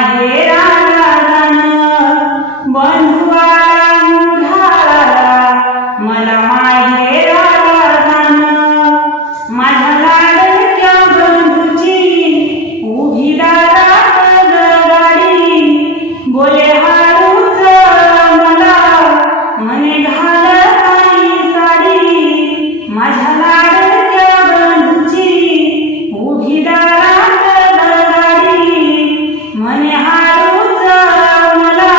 माहेराला जाणं बंधुवाला मुढाला मला माहेराला जाणं माझ्या लाडक्या बंधूची उभी दारात गाडी बोले हारूच मला म्हणे घाल आई साडी माझ्या लाडक्या बंधूची उभी दारात गाडी म्हणे हारूच मला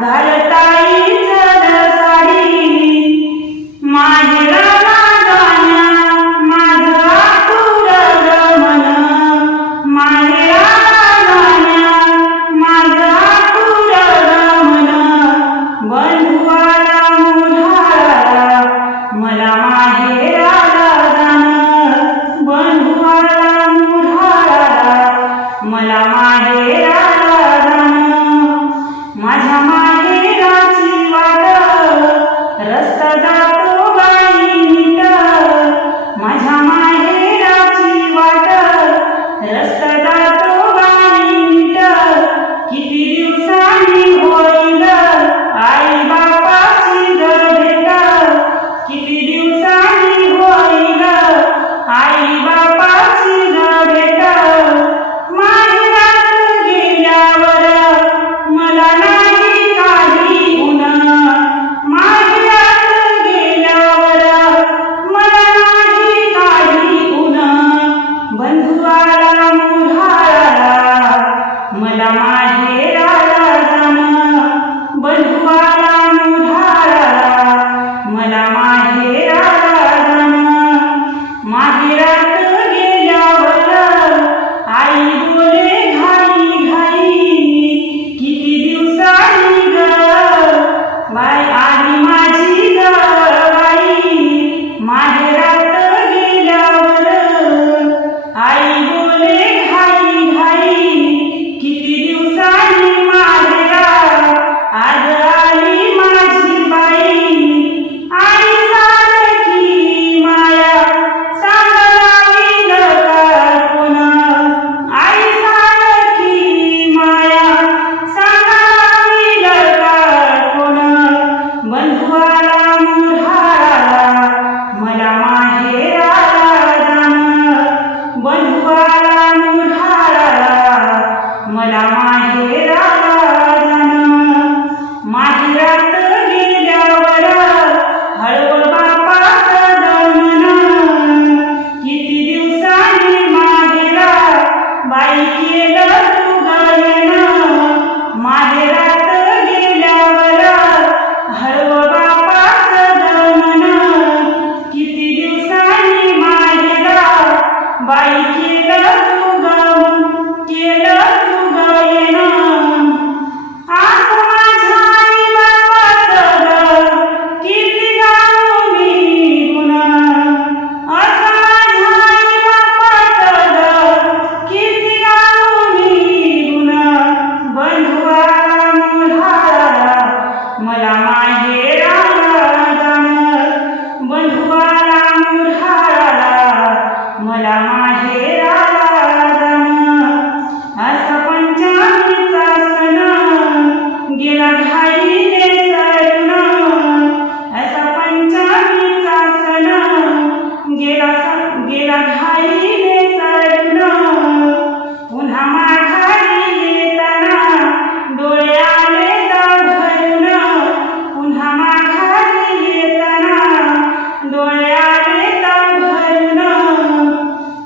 घालताईच साडी माहेराला जाण्या माझं आतुरलं मन माहेराला जाण्या माझं आतुरलं मन बंधुवाला मुढाला मला माहेराला जाणं बंधुवाला मुढाला मला माहेराला जाणं माझ्या माहेराची वाट रस्ता जातो बाई नीट माझ्या माहेराची वाट रस्ता जातो बाई नीट किती दिवसांनी होईल आई बापाची भेट किती दिवसांनी होईल आई बापाची भेट माहेरात गेल्यावर मला नाही काही ऊन माहेरात गेल्यावर मला नाही काही ऊन बंधुवाला मुढाला मला माहेराला जाणं बंधुवाला मुढाला मला माहेराला जाणं माहेरात गेल्यावर आई बोले घाई घाई किती दिवसांनी ग बाई आली माझी ग बाई माहेरात गेल्यावर आई बोले घाई घाई किती दिवसांनी माहेरा आज आली माझी बाई आई सारखी माया सांगलावी का कोण आई सारखी माया सांगलावी का कोण बंधुवाला मुढाला मला माहेराला जाणं बंधुवाला मुढाला मला माहेराला जाणं माहेरात गेल्यावर हळव बापाचं गमन किती दिवसांनी माहेरा बाई केलं तू गायन माहेरात गेल्यावर हळव बापाचं गमन किती दिवसांनी माहेरा बाई केलं तू गायन आज माझ्या आई बापाचं किती गाऊ मी गुण असं माझ्या आई बापाचं किती गाऊ मी गुण बंधुवाला मुढाला मला माहेराला जाणं बंधुवाला मुढाला मला माहेराला जाणं असं पंचमीचा सण गेला घाईने सण असा पंचमीचा सण गेला घाईने सण पुन्हा माघारी येताना डोळे आले भरून पुन्हा माघारी येताना डोळे आले भरून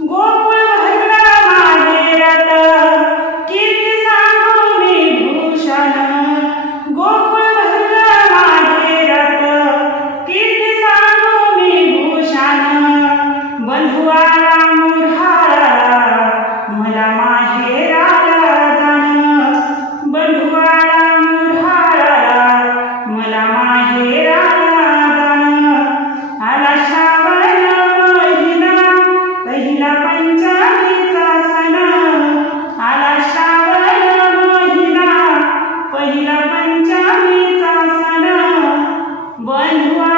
गोकुळ भरलं माहेरात किती सांगू मी भूषण गोकुळ भरलं माहेरात किती सांगू मी भूषण बंधुवाला मुढाला मला माहेराला जाणं बंधुवाला मुढाला मला माहेराला जाणं आला श्रावण महिना पहिला पंचमीचा सण आला श्रावण महिना पहिला पंचमीचा सण बंधुवाला